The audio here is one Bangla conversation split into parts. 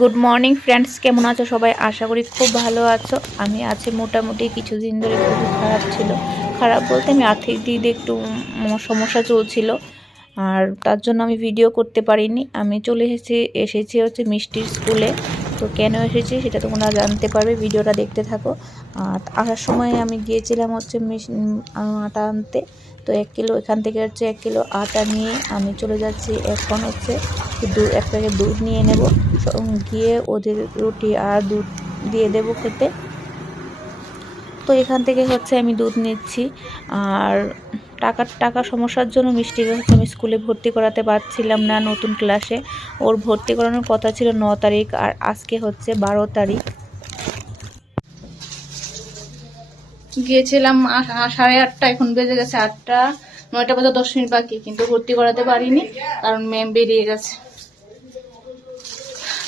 গুড মর্নিং ফ্রেন্ডস কেমন আছো সবাই? আশা করি খুব ভালো আছো। আমি আছি মোটামুটি কিছুদিন ধরে খুবই খারাপ ছিল। খারাপ বলতে আমি আর্থিক দিক দিয়ে একটু সমস্যা চলছিল। আর তার জন্য আমি ভিডিও করতে পারিনি। আমি চলে এসেছি এসেছি হচ্ছে মিষ্টির স্কুলে তো কেন এসেছি সেটা তোমরা জানতে পারবে, ভিডিওটা দেখতে থাকো। আর আসার সময় আমি গিয়েছিলাম হচ্ছে আটা আনতে। তো এক কিলো, এখান থেকে হচ্ছে এক কিলো আটা নিয়ে আমি চলে যাচ্ছি এখন হচ্ছে দু, এক প্যাকেট দুধ নিয়ে নেব গিয়ে ওদের রুটি আর দুধ দিয়ে দেব খেতে। তো এখান থেকে হচ্ছে আমি দুধ নিচ্ছি। আর টাকার টাকা সমস্যার জন্য মিষ্টিকে হচ্ছে আমি স্কুলে ভর্তি করাতে পারছিলাম না নতুন ক্লাসে। ওর ভর্তি করানোর কথা ছিল ন তারিখ আর আজকে হচ্ছে বারো তারিখ। গিয়েছিলাম সাড়ে আটটা, এখন বেজে গেছে আটটা। নয়টা বাজে দশ মিনিট বাকি, কিন্তু ভর্তি করাতে পারিনি, কারণ ম্যাম বেরিয়ে গেছে।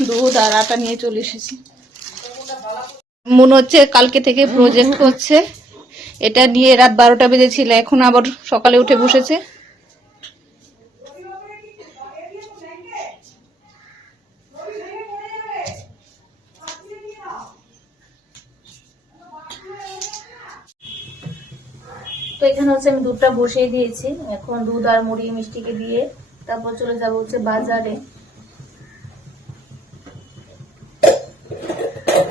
দুধ আর আটা নিয়ে চলে এসেছি। মনে হচ্ছে কালকে থেকে প্রজেক্ট করছে এটা নিয়ে রাত বারোটা বেজেছিল, এখন আবার সকালে উঠে বসেছে। তো এখানে হচ্ছে আমি দুধটা বসিয়ে দিয়েছি। এখন দুধ আর মুড়ি মিষ্টিকে দিয়ে তারপর চলে যাব হচ্ছে বাজারে।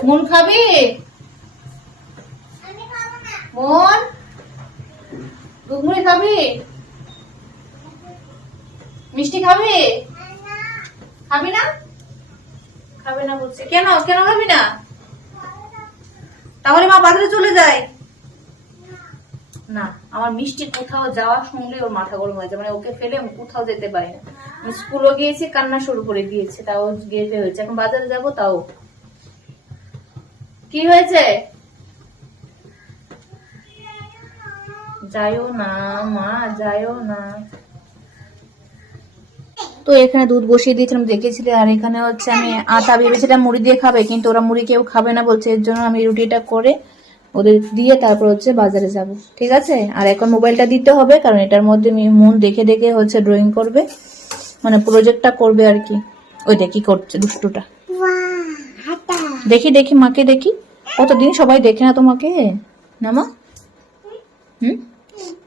মন খাবি? মন? খাবি? মিষ্টি খাবি? খাবি না? খাবে না বলছে। কেন? কেন খাবি না? তাহলে মা বাজারে চলে যায়। না আমার মিষ্টি কোথাও যাওয়া শুনলে ওর মাথা গরম হয়ে যায়। মানে ওকে ফেলে আমি কোথাও যেতে পারি না। স্কুলও গিয়েছি কান্না শুরু করে দিয়েছে তাও গিয়ে হয়েছে এখন বাজারে যাব তাও কি হয়েছে? যাইও না মা যাইও না। তো এখানে দুধ বসিয়ে দিয়েছিলাম দেখেছিলে আর এখানে হচ্ছে আমি আটা ভেবেছিলাম মুড়ি দিয়ে খাবে কিন্তু ওরা মুড়ি কেউ খাবে না বলছে এর জন্য আমি রুটিটা করে ওদের দিয়ে তারপর হচ্ছে বাজারে যাব। ঠিক আছে? আর এখন মোবাইলটা দিতে হবে কারণ এটার মধ্যে মন দেখে দেখে হচ্ছে ড্রয়িং করবে মানে প্রজেক্টটা করবে আর কি। ওইটা কি করছে দুষ্টুটা। দেখি দেখি মাকে দেখি। কতদিন সবাই দেখে না তোমাকে? না মা হুম?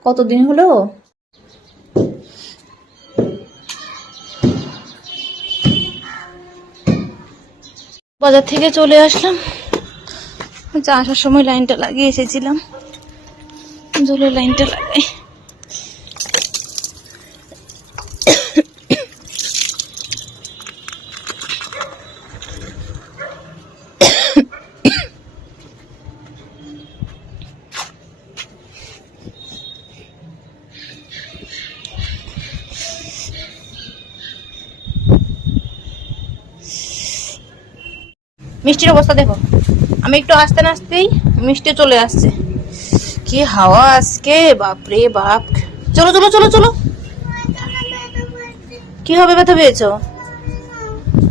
কতদিন হলো? বাজার থেকে চলে আসলাম। আসার সময় লাইনটা লাগিয়ে এসেছিলাম। জলের লাইনটা লাগাই। মিষ্টির অবস্থা দেখো। আমি একটু আসতে না আসতেই মিষ্টি চলে আসছে। কি হাওয়া আজকে বাপরে বাপ। চলো চলো চলো চলো। কি হবে ব্যথা পেয়েছ?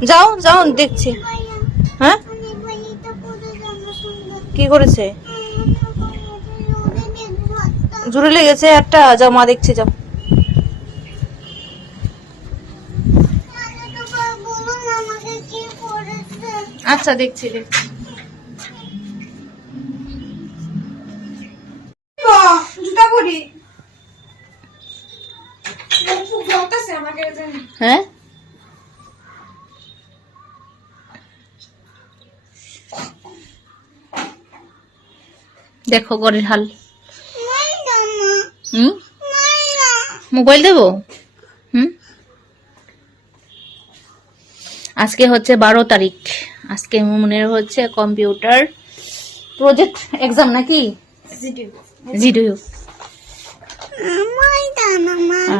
যাও যাও দেখছি। হ্যাঁ? কি করেছে? জুড়ে লেগেছে একটা। যাও মা দেখছি যাও। আচ্ছা দেখছি দেখছি। হ্যাঁ? দেখো ঘরের হাল। হুম? মোবাইল দেবো? আজকে হচ্ছে বারো তারিখ। আজকে মনের হচ্ছে কম্পিউটার প্রজেক্ট এক্সাম নাকি?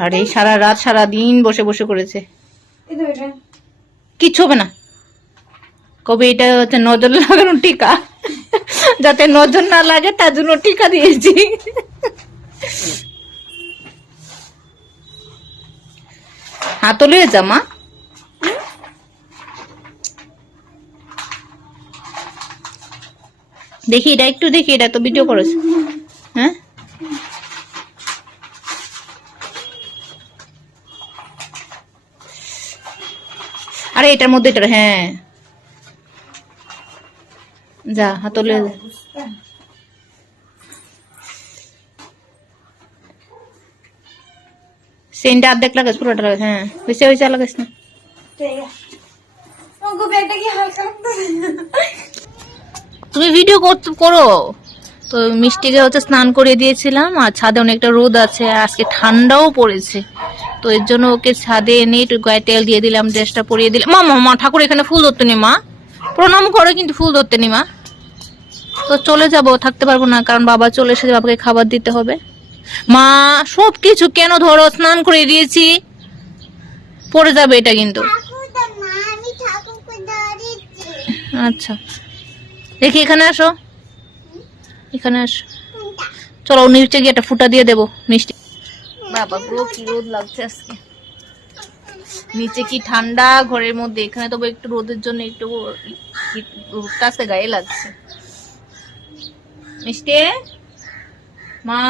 আর এই সারা রাত সারা দিন বসে বসে করেছে। কিচ্ছু হবে না। কবে এটা হচ্ছে নজর লাগানো টিকা? যাতে নজর না লাগে তার জন্য টিকা দিয়েছি। হাতলে জামা? দেখি, এটা একটু দেখি, এটা তো ভিডিও করেছে। হ্যাঁ? আরে, এটার মধ্যে এটা হ্যাঁ। যা, হাতলে সেন্টটা অর্ধেক লাগাস, পুরোটা হ্যাঁ। হয়েছে হয়েছে লাগাস না। ঠিক আছে তোমাকে ব্যাগটা কি হালকা লাগতেছে তুমি ভিডিও করো তো মিষ্টিকে হচ্ছে স্নান করে দিয়েছিলাম আর ছাদে অনেকটা রোদ আছে আজকে ঠান্ডাও পড়েছে। তো এর জন্য ওকে ছাদে এনে একটু গায়ে তেল দিয়ে দিলাম ড্রেসটা পরিয়ে দিলাম। মা মা, মা ঠাকুর এখানে ফুল ধরতে নি মা। প্রণাম করো কিন্তু ফুল ধরতে নি মা। তো চলে যাব থাকতে পারব না কারণ বাবা চলে এসেছে বাবাকে খাবার দিতে হবে। মা সব কিছু কেন ধরো? স্নান করে দিয়েছি। পড়ে যাবে এটা কিন্তু। আচ্ছা। দেখি, এখানে আসো। এখানে আসো। চলো, নিচে গিয়ে একটা ফুটা দিয়ে দেবো, মিষ্টি। বাবা পুরো কি রোদ লাগছে আজকে। নিচে কি ঠান্ডা ঘরের মধ্যে? এখানে তবে একটু রোদের জন্য একটু কাছে গায়ে লাগছে। মিষ্টি? মা,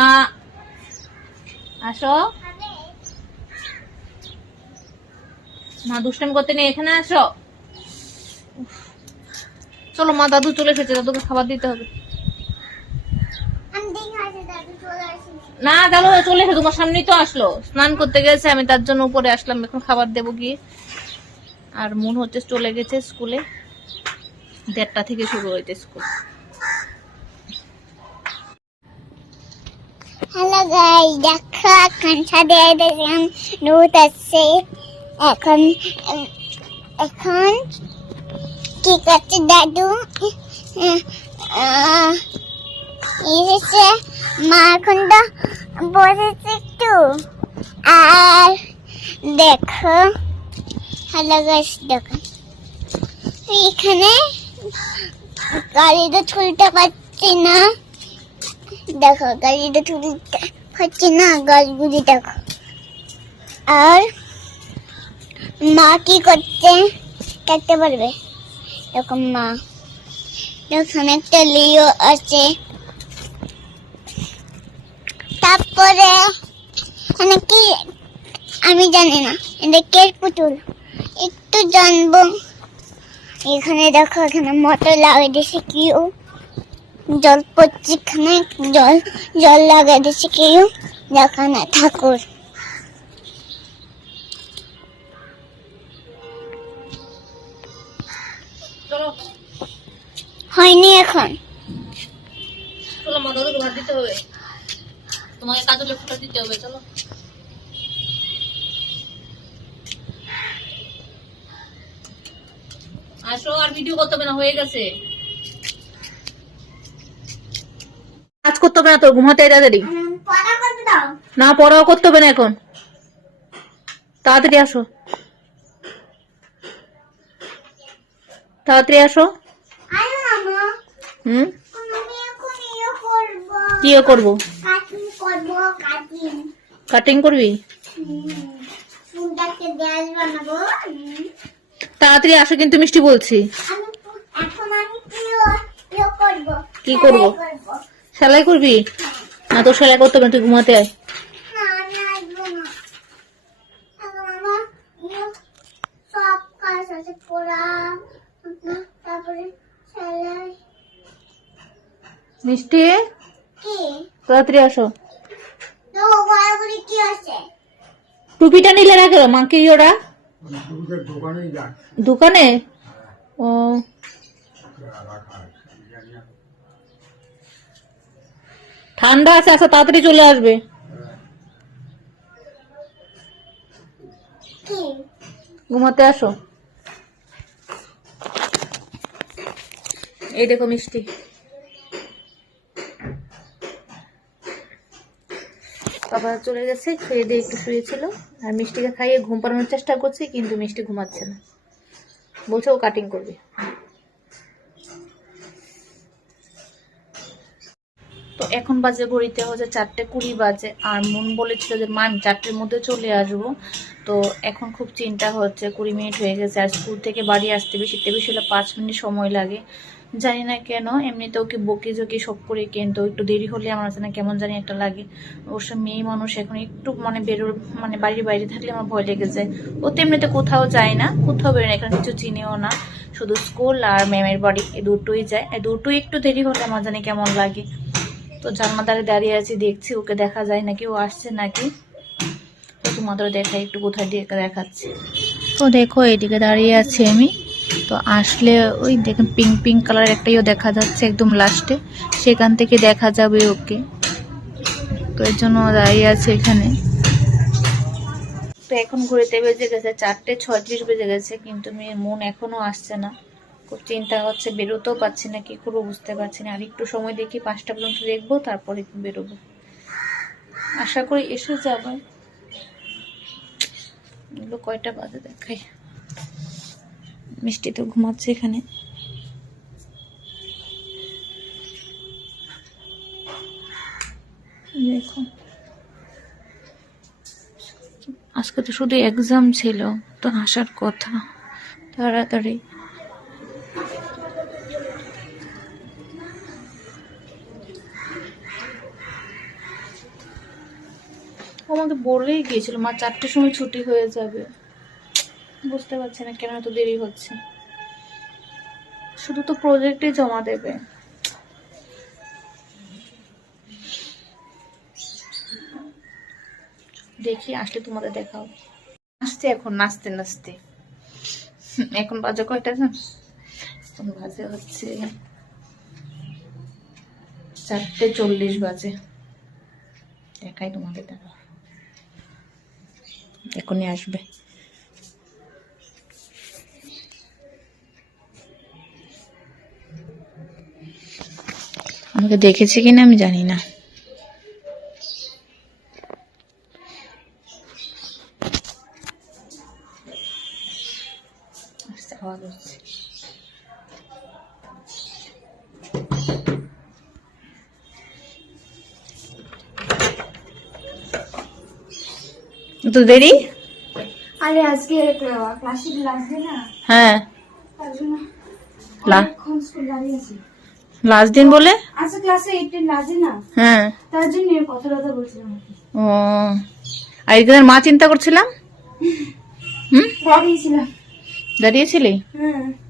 আসো। মা, দুষ্টামি করতে নেই, এখানে আসো। চলো, মা, দাদু চলে এসেছে, দাদুকে খাবার দিতে হবে। না, দাদু, চলে এসে, তোমার সামনেই তো আসলো। স্নান করতে গেছে, আমি তার জন্য উপরে আসলাম, এখন খাবার দেবো গিয়ে। আর মন হচ্ছে চলে গেছে স্কুলে। দেড়টা থেকে শুরু হয়েছে স্কুল। হ্যালো গাই দেখো, এখন ছাদে দেখলাম রোদ আছে এখন এখন কি করছে দাদু? এসেছে, মা এখন তো বসেছে একটু। আর দেখো হ্যালো গাইস দেখো। এখানে গাড়িটা তুলতে পারছি না। দেখো গাড়িটা তুলতে হচ্ছে না, গাছগুলি দেখো। আর মা কি করছে, কাটতে পারবে? এরকম মা এখানে একটা লিও আছে। তারপরে এখানে কি আমি জানি না। এটা কে পুতুল? একটু জানব। এখানে দেখো, এখানে মোটর লাগিয়ে দিয়েছে কেউ। জল পড়ছে এখানে, জল জল লাগিয়ে দিয়েছে কেউ। দেখো না ঠাকুর। হয়নি এখন। চলো মা দাদুকে ভাত দিতে হবে। তোমাকে কাজলে ফুটা দিতে হবে চলো। আসো আর ভিডিও করতে হবে না হয়ে গেছে। কাজ করতে হবে না তোর ঘুমাতে তাড়াতাড়ি। না পড়াও করতে হবে না এখন। তাড়াতাড়ি আসো। তাড়াতাড়ি আসো। হুম? কি করব। কাটিং করব। তাড়াতাড়ি আসো কিন্তু মিষ্টি বলছি। কি করব? সেলাই করবি। না তোর সেলাই করতে হবে তুই ঘুমাতে আয় না আমি আসব না এখন আমার ইয়ে সব কাজ আছে পড়া তারপরে সেলাই মিষ্টি? তাড়াতাড়ি আসো। তো ঘোরাঘুরি কি আছে টুপিটা নিলে না কেন? মাকে ওরা দোকানে? ও। ঠান্ডা আছে আচ্ছা তাড়াতাড়ি চলে আসবে। ঘুমাতে আসো। এই দেখো মিষ্টি। বাবা চলে গেছে, খেয়ে দিয়ে একটু শুয়েছিল। আর মিষ্টিকে খাইয়ে ঘুম পাড়ানোর চেষ্টা করছি, কিন্তু মিষ্টি ঘুমাচ্ছে না। বলছে ও কাটিং করবে। তো এখন বাজে ঘড়িতে হচ্ছে চারটে কুড়ি বাজে, আর মন বলেছিল যে, মা, আমি চারটের মধ্যে চলে আসব। তো এখন খুব চিন্তা হচ্ছে, কুড়ি মিনিট হয়ে গেছে আর স্কুল থেকে বাড়ি আসতে বেশিতে বেশি হলে পাঁচ মিনিট সময় লাগে। জানি না কেন এমনিতে ওকে বকে জকি সব করে কিন্তু একটু দেরি হলে আমার কাছে না কেমন জানি একটা লাগে। অবশ্য মেয়ে মানুষ এখন একটু মানে বেরোর মানে বাড়ির বাইরে থাকলে আমার ভয় লেগে যায়। ও তো এমনিতে কোথাও যায় না, কোথাও বেরোয় না, এখানে কিছু চিনেও না। শুধু স্কুল আর ম্যামের বাড়ি এই দুটোই যায়। এই দুটোই একটু দেরি হলে আমার জানি কেমন লাগে। তো জানমাদারে দাঁড়িয়ে আছি, দেখছি ওকে দেখা যায় নাকি, ও আসছে নাকি। তোমাদের দেখাই, একটু কোথায় দিয়ে দেখাচ্ছি। তো দেখো, এইদিকে দাঁড়িয়ে আছি আমি। তো আসলে ওই দেখেন পিঙ্ক পিঙ্ক কালার একটাইও দেখা যাচ্ছে একদম লাস্টে সেখান থেকে দেখা যাবে ওকে। তো এর জন্য দাঁড়িয়ে আছে এখানে। তো এখন ঘুরেতে বেজে গেছে চারটে ছয়ত্রিশ বেজে গেছে, কিন্তু মেয়ের মন এখনও আসছে না। খুব চিন্তা হচ্ছে, বেরোতেও পারছি না, কি করব বুঝতে পারছি না। আর একটু সময় দেখি, পাঁচটা পর্যন্ত দেখব, তারপরে বেরোবো। আশা করি এসে যাবে। এগুলো কয়টা বাজে দেখাই। মিষ্টি তো ঘুমাচ্ছে এখানে। দেখো। আজকে তো শুধু এক্সাম ছিল, তো আসার কথা। তাড়াতাড়ি। ও আমাকে বলেই গিয়েছিল, মা, চারটের সময় ছুটি হয়ে যাবে। বুঝতে পারছি না কেন এত দেরি হচ্ছে। শুধু তো প্রজেক্টে জমা দেবে। দেখি, আসলে তোমাদের দেখাও। আসছে এখন, নাচতে নাচতে। এখন বাজে কয়টা? জান এখন বাজে হচ্ছে চারটে চল্লিশ বাজে। দেখাই তোমাদের দেখা এখনই আসবে আমাকে দেখেছে কিনা আমি জানি না। আওয়াজ হচ্ছে। তো দেরি? আরে আজকে ক্লাসে ডে না। হ্যাঁ। লাস্ট দিন বলে? আজকে ক্লাসে এইটের লাস্ট ডে না। হ্যাঁ। তার জন্য কথা কথা বলছিলাম। ও। আর এদিকে মা চিন্তা করছিলাম? হুম দাঁড়িয়েছিলাম। দাঁড়িয়েছিলি? হ্যাঁ।